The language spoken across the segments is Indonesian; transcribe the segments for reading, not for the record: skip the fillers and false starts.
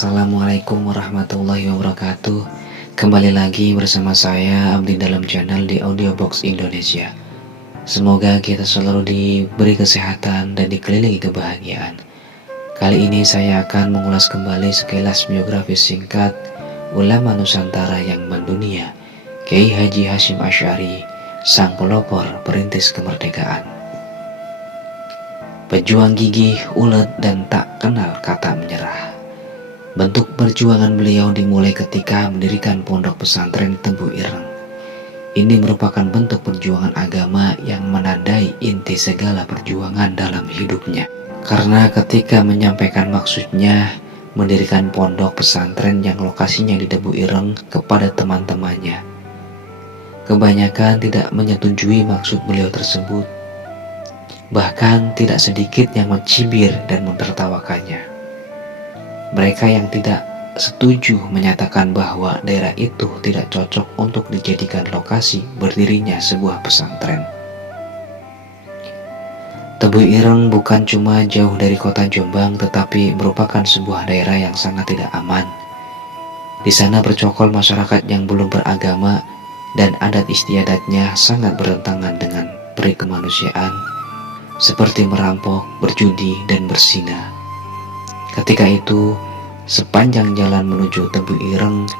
Assalamualaikum warahmatullahi wabarakatuh. Kembali lagi bersama saya Abdi dalam channel di Audiobox Indonesia. Semoga kita selalu diberi kesehatan dan dikelilingi kebahagiaan. Kali ini saya akan mengulas kembali sekilas biografi singkat ulama Nusantara yang mendunia, Kiai Haji Hasyim Asy'ari, sang pelopor perintis kemerdekaan. Pejuang gigih, ulet, dan tak kenal kata menyerah. Bentuk perjuangan beliau dimulai ketika mendirikan pondok pesantren Tebu Ireng. Ini merupakan bentuk perjuangan agama yang menandai inti segala perjuangan dalam hidupnya. Karena ketika menyampaikan maksudnya mendirikan pondok pesantren yang lokasinya di Tebu Ireng kepada teman-temannya, kebanyakan tidak menyetujui maksud beliau tersebut. Bahkan tidak sedikit yang mencibir dan menertawakannya. Mereka yang tidak setuju menyatakan bahwa daerah itu tidak cocok untuk dijadikan lokasi berdirinya sebuah pesantren. Tebu Ireng bukan cuma jauh dari kota Jombang, tetapi merupakan sebuah daerah yang sangat tidak aman. Di sana bercokol masyarakat yang belum beragama dan adat istiadatnya sangat bertentangan dengan peri kemanusiaan, seperti merampok, berjudi, dan berzina. Ketika itu, sepanjang jalan menuju Tebu Ireng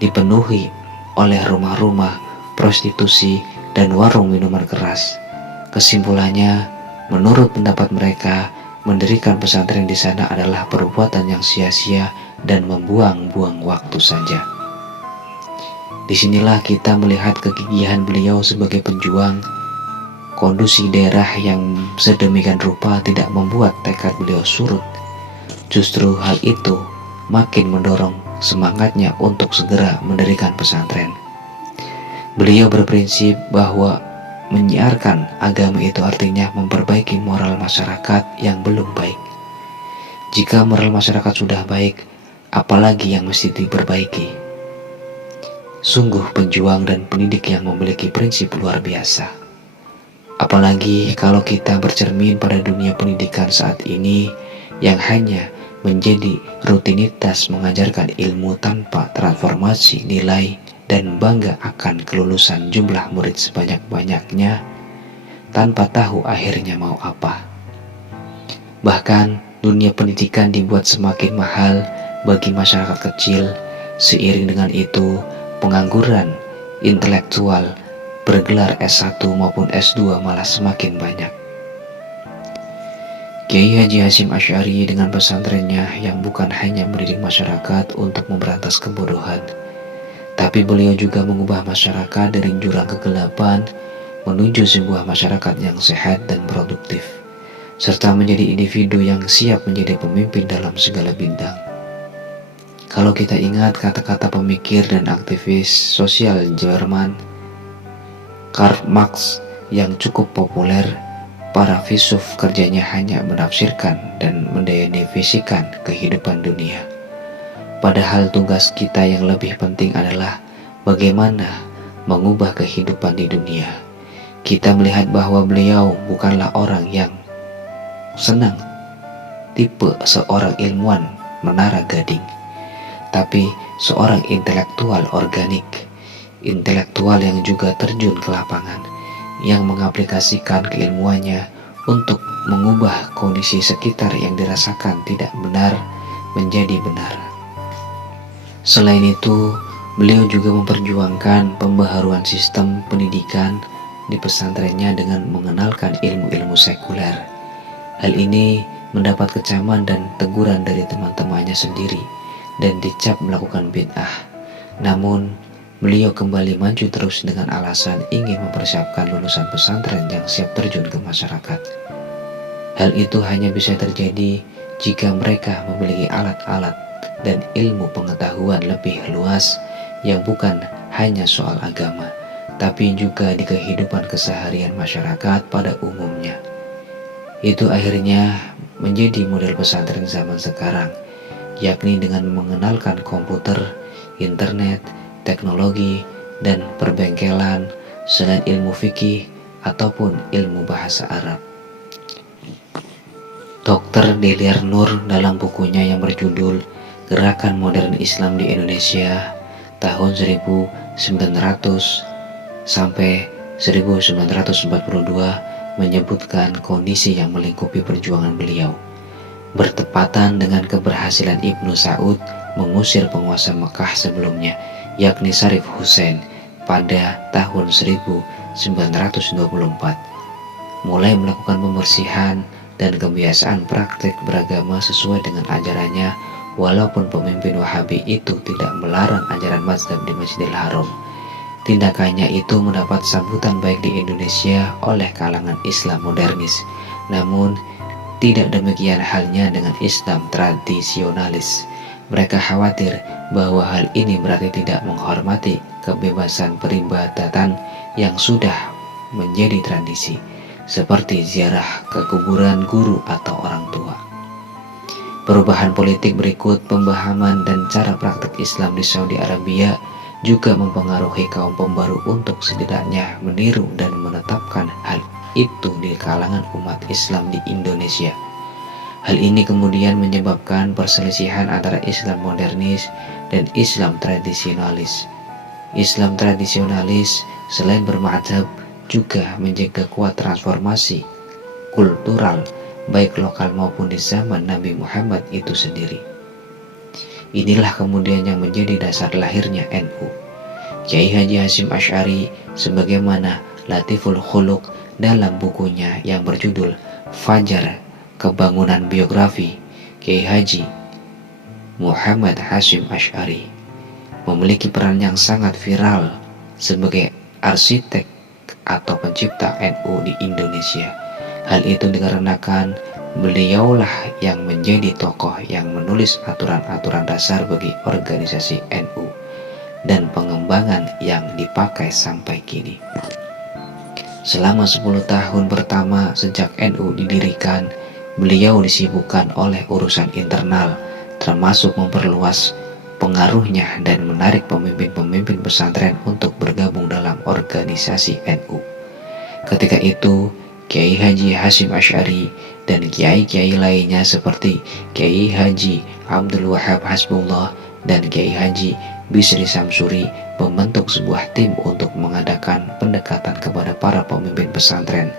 dipenuhi oleh rumah-rumah prostitusi dan warung minuman keras. Kesimpulannya, menurut pendapat mereka, mendirikan pesantren di sana adalah perbuatan yang sia-sia dan membuang-buang waktu saja. Disinilah kita melihat kegigihan beliau sebagai pejuang. Kondisi daerah yang sedemikian rupa tidak membuat tekad beliau surut. Justru hal itu makin mendorong semangatnya untuk segera mendirikan pesantren. Beliau berprinsip bahwa menyiarkan agama itu artinya memperbaiki moral masyarakat yang belum baik. Jika moral masyarakat sudah baik, apalagi yang mesti diperbaiki? Sungguh pejuang dan pendidik yang memiliki prinsip luar biasa. Apalagi kalau kita bercermin pada dunia pendidikan saat ini yang hanya menjadi rutinitas mengajarkan ilmu tanpa transformasi nilai dan bangga akan kelulusan jumlah murid sebanyak-banyaknya tanpa tahu akhirnya mau apa. Bahkan dunia pendidikan dibuat semakin mahal bagi masyarakat kecil. Seiring dengan itu, pengangguran intelektual bergelar S1 maupun S2 malah semakin banyak. Kiai Haji Hasyim Asy'ari dengan pesantrennya yang bukan hanya mendidik masyarakat untuk memberantas kebodohan, tapi beliau juga mengubah masyarakat dari jurang kegelapan menuju sebuah masyarakat yang sehat dan produktif, serta menjadi individu yang siap menjadi pemimpin dalam segala bidang. Kalau kita ingat kata-kata pemikir dan aktivis sosial Jerman, Karl Marx, yang cukup populer, para filsuf kerjanya hanya menafsirkan dan mendefinisikan kehidupan dunia. Padahal tugas kita yang lebih penting adalah bagaimana mengubah kehidupan di dunia. Kita melihat bahwa beliau bukanlah orang yang senang tipe seorang ilmuwan menara gading, tapi seorang intelektual organik, intelektual yang juga terjun ke lapangan, yang mengaplikasikan keilmuannya untuk mengubah kondisi sekitar yang dirasakan tidak benar menjadi benar. Selain itu, beliau juga memperjuangkan pembaharuan sistem pendidikan di pesantrennya dengan mengenalkan ilmu-ilmu sekuler. Hal ini mendapat kecaman dan teguran dari teman-temannya sendiri dan dicap melakukan bid'ah. Namun, beliau kembali maju terus dengan alasan ingin mempersiapkan lulusan pesantren yang siap terjun ke masyarakat. Hal itu hanya bisa terjadi jika mereka memiliki alat-alat dan ilmu pengetahuan lebih luas yang bukan hanya soal agama, tapi juga di kehidupan keseharian masyarakat pada umumnya. Itu akhirnya menjadi model pesantren zaman sekarang, yakni dengan mengenalkan komputer, internet, teknologi, dan perbengkelan selain ilmu fikih ataupun ilmu bahasa Arab. Dr. Deliar Nur dalam bukunya yang berjudul Gerakan modern Islam di Indonesia tahun 1900 sampai 1942 menyebutkan kondisi yang melingkupi perjuangan beliau, bertepatan dengan keberhasilan Ibnu Saud mengusir penguasa Mekah sebelumnya, yakni Syarif Hussein pada tahun 1924, mulai melakukan pembersihan dan kebiasaan praktik beragama sesuai dengan ajarannya, walaupun pemimpin Wahabi itu tidak melarang ajaran mazhab di Masjidil Haram. Tindakannya itu mendapat sambutan baik di Indonesia oleh kalangan Islam modernis. Namun, tidak demikian halnya dengan Islam tradisionalis. Mereka khawatir bahwa hal ini berarti tidak menghormati kebebasan peribadatan yang sudah menjadi tradisi, seperti ziarah ke kuburan guru atau orang tua. Perubahan politik berikut pemahaman dan cara praktik Islam di Saudi Arabia juga mempengaruhi kaum pembaru untuk setidaknya meniru dan menetapkan hal itu di kalangan umat Islam di Indonesia. Hal ini kemudian menyebabkan perselisihan antara Islam modernis dan Islam tradisionalis. Islam tradisionalis selain bermadzhab juga menjaga kuat transformasi kultural baik lokal maupun di zaman Nabi Muhammad itu sendiri. Inilah kemudian yang menjadi dasar lahirnya NU. Kiai Haji Hasyim Asy'ari sebagaimana Latiful Khuluq dalam bukunya yang berjudul Fajar Kebangunan Biografi Kiai Haji Muhammad Hasyim Asy'ari memiliki peran yang sangat viral sebagai arsitek atau pencipta NU di Indonesia. Hal itu dikarenakan beliaulah yang menjadi tokoh yang menulis aturan-aturan dasar bagi organisasi NU dan pengembangan yang dipakai sampai kini. Selama 10 tahun pertama sejak NU didirikan, beliau disibukkan oleh urusan internal, termasuk memperluas pengaruhnya dan menarik pemimpin-pemimpin pesantren untuk bergabung dalam organisasi NU. Ketika itu, Kiai Haji Hasyim Asy'ari dan kiai-kiai lainnya seperti Kiai Haji Abdul Wahab Hasbullah dan Kiai Haji Bisri Samsuri membentuk sebuah tim untuk mengadakan pendekatan kepada para pemimpin pesantren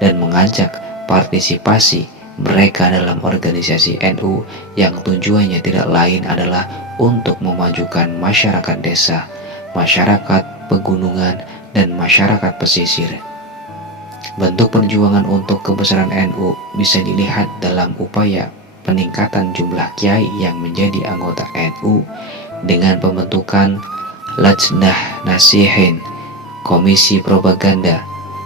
dan mengajak partisipasi mereka dalam organisasi NU yang tujuannya tidak lain adalah untuk memajukan masyarakat desa, masyarakat pegunungan, dan masyarakat pesisir. Bentuk perjuangan untuk kebesaran NU bisa dilihat dalam upaya peningkatan jumlah kiai yang menjadi anggota NU dengan pembentukan Lajnah Nasihin, komisi propaganda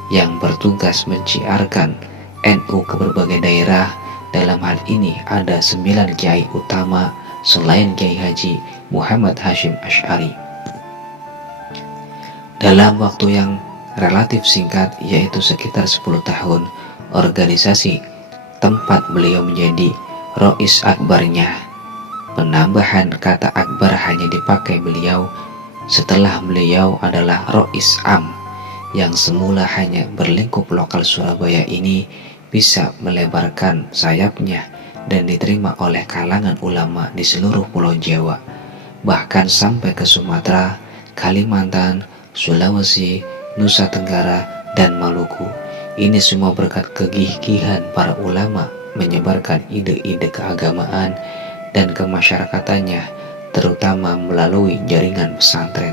yang bertugas menciarkan NU ke berbagai daerah. Dalam hal ini ada 9 kiai utama selain Kiai Haji Muhammad Hasyim Asy'ari. Dalam waktu yang relatif singkat, yaitu sekitar 10 tahun, organisasi tempat beliau menjadi Rois Akbarnya. Penambahan kata Akbar hanya dipakai beliau setelah beliau adalah Rois Am, yang semula hanya berlingkup lokal Surabaya ini bisa melebarkan sayapnya dan diterima oleh kalangan ulama di seluruh Pulau Jawa, bahkan sampai ke Sumatera, Kalimantan, Sulawesi, Nusa Tenggara, dan Maluku. Ini semua berkat kegigihan para ulama menyebarkan ide-ide keagamaan dan kemasyarakatannya, terutama melalui jaringan pesantren.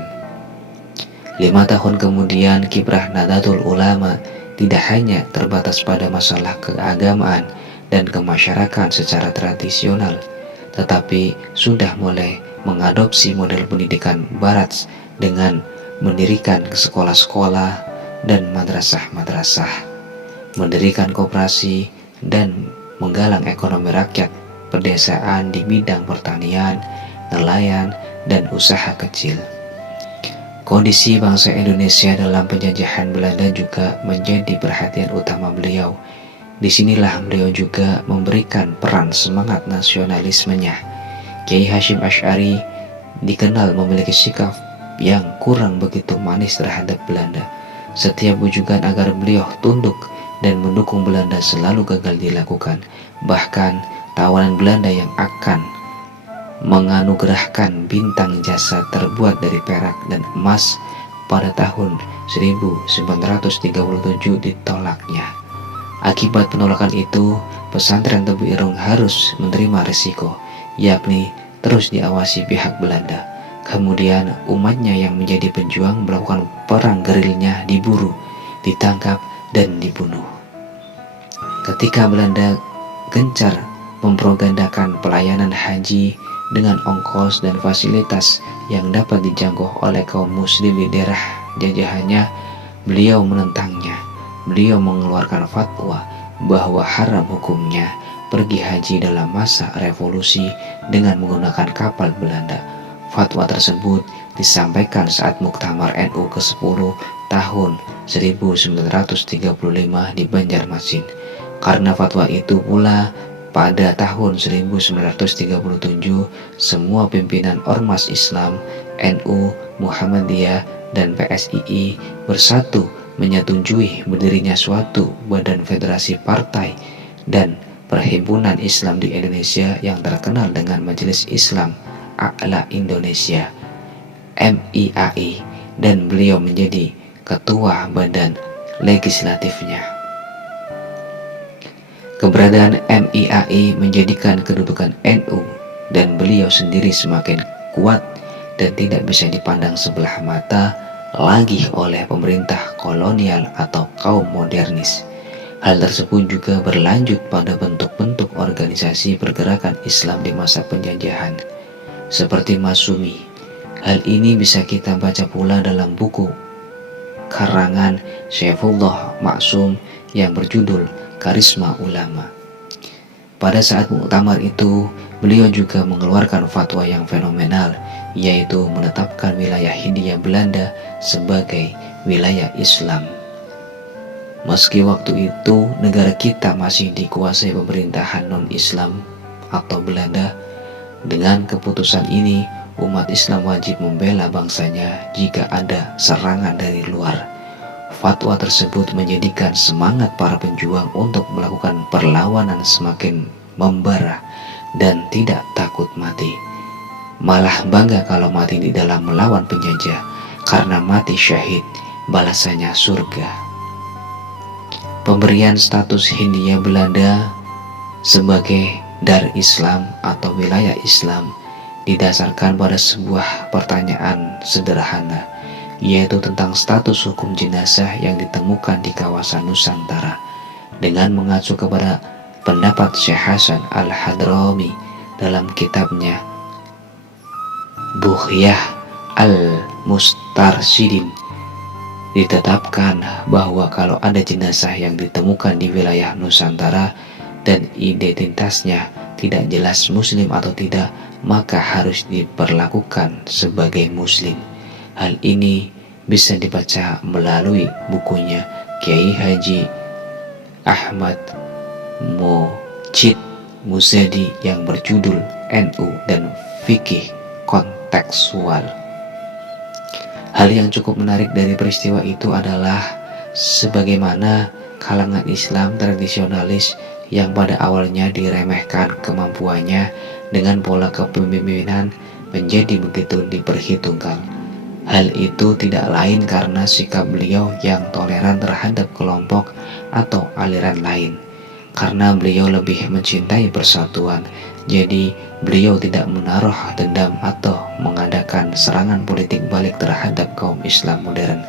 5 tahun kemudian, kiprah Nahdlatul Ulama tidak hanya terbatas pada masalah keagamaan dan kemasyarakatan secara tradisional, tetapi sudah mulai mengadopsi model pendidikan barat dengan mendirikan sekolah-sekolah dan madrasah-madrasah, mendirikan koperasi, dan menggalang ekonomi rakyat pedesaan di bidang pertanian, nelayan, dan usaha kecil. Kondisi bangsa Indonesia dalam penjajahan Belanda juga menjadi perhatian utama beliau. Disinilah beliau juga memberikan peran semangat nasionalismenya. Kiai Hasyim Asy'ari dikenal memiliki sikap yang kurang begitu manis terhadap Belanda. Setiap bujukan agar beliau tunduk dan mendukung Belanda selalu gagal dilakukan. Bahkan tawanan Belanda yang akan menganugerahkan bintang jasa terbuat dari perak dan emas pada tahun 1937 ditolaknya. Akibat penolakan itu, pesantren Tebu Ireng harus menerima risiko, yakni terus diawasi pihak Belanda. Kemudian umatnya yang menjadi pejuang melakukan perang gerilya diburu, ditangkap, dan dibunuh. Ketika Belanda gencar mempropagandakan pelayanan haji dengan ongkos dan fasilitas yang dapat dijangkau oleh kaum muslim di daerah jajahannya, beliau menentangnya. Beliau mengeluarkan fatwa bahwa haram hukumnya pergi haji dalam masa revolusi dengan menggunakan kapal Belanda. Fatwa tersebut disampaikan saat Muktamar NU ke-10 tahun 1935 di Banjarmasin. Karena fatwa itu pula, pada tahun 1937 semua pimpinan Ormas Islam, NU, Muhammadiyah, dan PSII bersatu menyetujui berdirinya suatu badan federasi partai dan perhimpunan Islam di Indonesia yang terkenal dengan Majelis Islam A'la Indonesia (MIAI), dan beliau menjadi ketua badan legislatifnya. Keberadaan MIAI menjadikan kedudukan NU dan beliau sendiri semakin kuat dan tidak bisa dipandang sebelah mata lagi oleh pemerintah kolonial atau kaum modernis. Hal tersebut juga berlanjut pada bentuk-bentuk organisasi pergerakan Islam di masa penjajahan, seperti Masumi. Hal ini bisa kita baca pula dalam buku karangan Syaifullah Maksum yang berjudul Karisma Ulama. Pada saat muktamar itu, beliau juga mengeluarkan fatwa yang fenomenal, yaitu menetapkan wilayah Hindia Belanda sebagai wilayah Islam. Meski waktu itu negara kita masih dikuasai pemerintahan non-Islam atau Belanda, dengan keputusan ini umat Islam wajib membela bangsanya jika ada serangan dari luar. Fatwa tersebut menjadikan semangat para pejuang untuk melakukan perlawanan semakin membara dan tidak takut mati. Malah bangga kalau mati di dalam melawan penjajah, karena mati syahid balasannya surga. Pemberian status Hindia Belanda sebagai Dar Islam atau wilayah Islam didasarkan pada sebuah pertanyaan sederhana, yaitu tentang status hukum jenazah yang ditemukan di kawasan Nusantara. Dengan mengacu kepada pendapat Syekh Hasan Al-Hadrami dalam kitabnya Bughyah Al-Mustarsyidin, ditetapkan bahwa kalau ada jenazah yang ditemukan di wilayah Nusantara dan identitasnya tidak jelas muslim atau tidak, maka harus diperlakukan sebagai muslim. Hal ini bisa dibaca melalui bukunya Kiai Haji Ahmad Mujid Muzadi yang berjudul NU dan Fikih Kontekstual. Hal yang cukup menarik dari peristiwa itu adalah sebagaimana kalangan Islam tradisionalis yang pada awalnya diremehkan kemampuannya dengan pola kepemimpinan menjadi begitu diperhitungkan. Hal itu tidak lain karena sikap beliau yang toleran terhadap kelompok atau aliran lain. Karena beliau lebih mencintai persatuan, jadi beliau tidak menaruh dendam atau mengadakan serangan politik balik terhadap kaum Islam modern.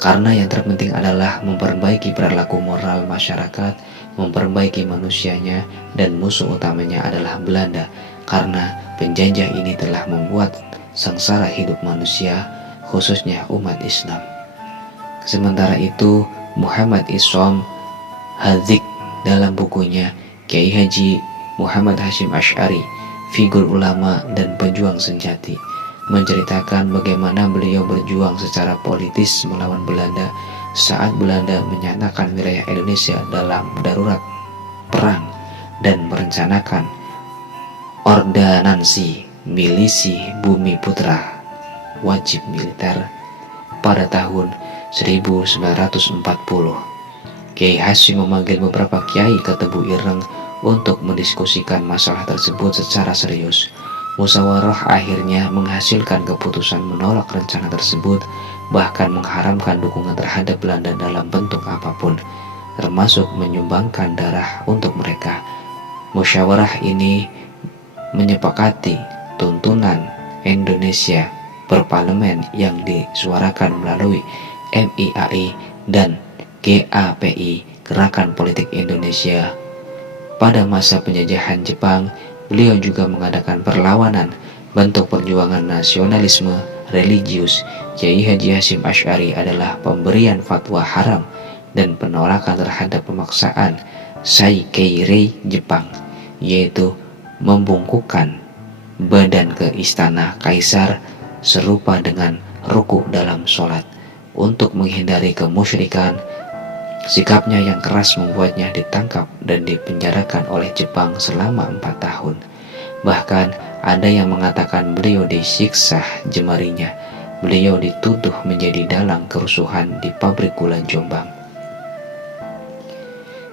Karena yang terpenting adalah memperbaiki perilaku moral masyarakat, memperbaiki manusianya, dan musuh utamanya adalah Belanda. Karena penjajah ini telah membuat sengsara hidup manusia, khususnya umat Islam. Sementara itu, Muhammad Isom Hadzik dalam bukunya Kiai Haji Muhammad Hashim Asy'ari, figur ulama dan pejuang sejati, menceritakan bagaimana beliau berjuang secara politis melawan Belanda saat Belanda menyatakan wilayah Indonesia dalam darurat perang dan merencanakan ordonansi milisi Bumi Putra wajib militer pada tahun 1940. Kiai Hasyim memanggil beberapa kiai ke Tebu Ireng untuk mendiskusikan masalah tersebut secara serius. Musyawarah akhirnya menghasilkan keputusan menolak rencana tersebut, bahkan mengharamkan dukungan terhadap Belanda dalam bentuk apapun, termasuk menyumbangkan darah untuk mereka. Musyawarah ini menyepakati tuntunan Indonesia berparlemen yang disuarakan melalui MIAI dan GAPI, Gerakan Politik Indonesia. Pada masa penjajahan Jepang, beliau juga mengadakan perlawanan bentuk perjuangan nasionalisme religius. Kiai Haji Hasyim Asy'ari adalah pemberian fatwa haram dan penolakan terhadap pemaksaan Saikeirei Jepang, yaitu membungkukkan badan ke istana kaisar serupa dengan ruku dalam sholat. Untuk menghindari kemusyrikan, sikapnya yang keras membuatnya ditangkap dan dipenjarakan oleh Jepang selama 4 tahun. Bahkan ada yang mengatakan beliau disiksa jemarinya. Beliau dituduh menjadi dalang kerusuhan di pabrik gula Jombang.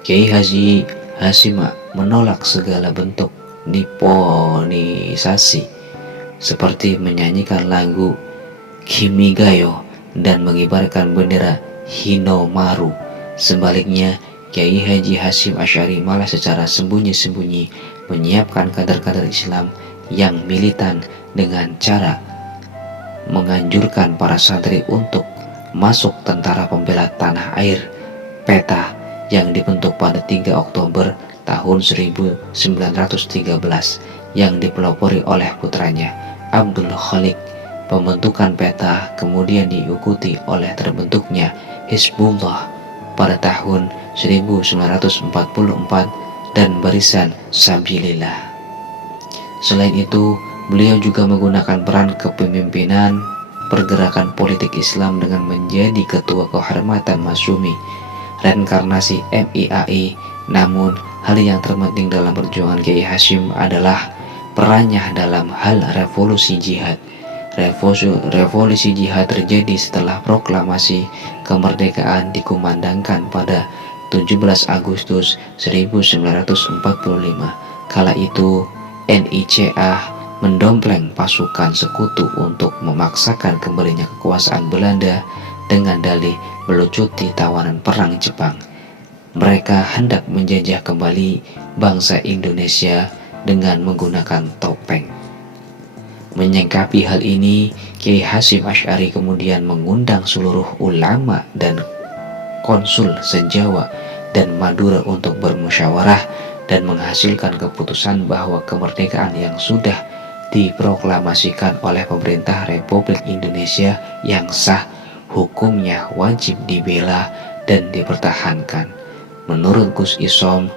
Kiai Haji Hasyim menolak segala bentuk niponisasi seperti menyanyikan lagu Kimigayo dan mengibarkan bendera Hinomaru. Sebaliknya, Kiai Haji Hasyim Asy'ari malah secara sembunyi-sembunyi menyiapkan kader-kader Islam yang militan dengan cara menganjurkan para santri untuk masuk Tentara Pembela Tanah Air PETA yang dibentuk pada 3 Oktober tahun 1913 yang dipelopori oleh putranya Abdul Khalik. Pembentukan PETA kemudian diikuti oleh terbentuknya Hizbullah pada tahun 1944 dan Barisan Sabilillah. Selain itu, beliau juga menggunakan peran kepemimpinan pergerakan politik Islam dengan menjadi ketua kehormatan Masyumi, reinkarnasi MIAI. Namun, hal yang terpenting dalam perjuangan Kiai Hasyim adalah perannya dalam hal revolusi jihad. Revolusi jihad terjadi setelah proklamasi kemerdekaan dikumandangkan pada 17 Agustus 1945. Kala itu NICA mendompleng pasukan sekutu untuk memaksakan kembalinya kekuasaan Belanda dengan dalih melucuti tawanan perang Jepang. Mereka hendak menjajah kembali bangsa Indonesia dengan menggunakan topeng. Menyingkapi hal ini, Kiai Hasyim Asy'ari kemudian mengundang seluruh ulama dan konsul se-Jawa dan Madura untuk bermusyawarah dan menghasilkan keputusan bahwa kemerdekaan yang sudah diproklamasikan oleh pemerintah Republik Indonesia yang sah hukumnya wajib dibela dan dipertahankan. Menurut Gus Isom,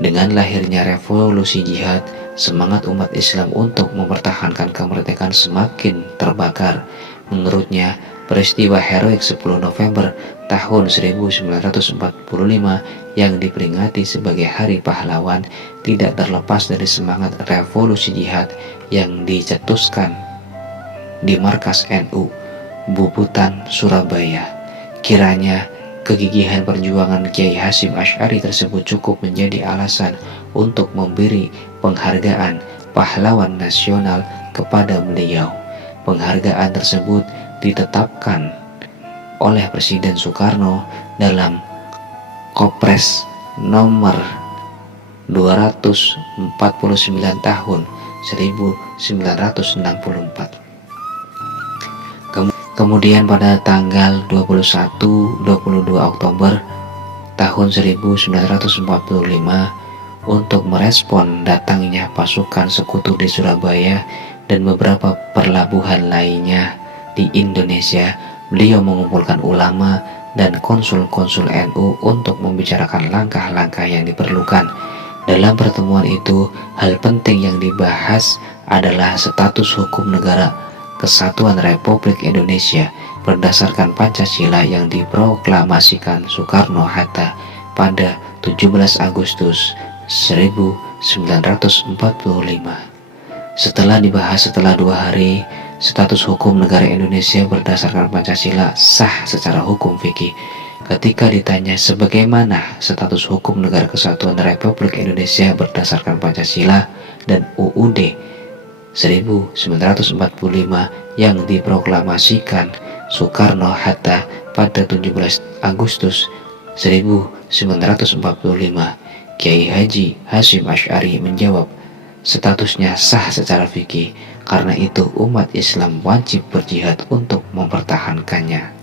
dengan lahirnya revolusi jihad, semangat umat Islam untuk mempertahankan kemerdekaan semakin terbakar. Menurutnya, peristiwa heroik 10 November tahun 1945 yang diperingati sebagai Hari Pahlawan tidak terlepas dari semangat revolusi jihad yang dicetuskan di markas NU Bubutan, Surabaya. Kiranya kegigihan perjuangan Kiai Hasyim Asy'ari tersebut cukup menjadi alasan untuk memberi penghargaan pahlawan nasional kepada beliau. Penghargaan tersebut ditetapkan oleh Presiden Soekarno dalam Kepres nomor 249 tahun 1964. Kemudian pada tanggal 21-22 Oktober tahun 1945, untuk merespon datangnya pasukan sekutu di Surabaya dan beberapa pelabuhan lainnya di Indonesia, beliau mengumpulkan ulama dan konsul-konsul NU untuk membicarakan langkah-langkah yang diperlukan. Dalam pertemuan itu, hal penting yang dibahas adalah status hukum negara Kesatuan Republik Indonesia berdasarkan Pancasila yang diproklamasikan Soekarno-Hatta pada 17 Agustus 1945. Setelah dibahas setelah 2 hari, status hukum negara Indonesia berdasarkan Pancasila sah secara hukum fikih. Ketika ditanya sebagaimana status hukum negara Kesatuan Republik Indonesia berdasarkan Pancasila dan UUD 1945 yang diproklamasikan Soekarno-Hatta pada 17 Agustus 1945, Kiai Haji Hasyim Asy'ari menjawab, statusnya sah secara fikih, karena itu umat Islam wajib berjihad untuk mempertahankannya.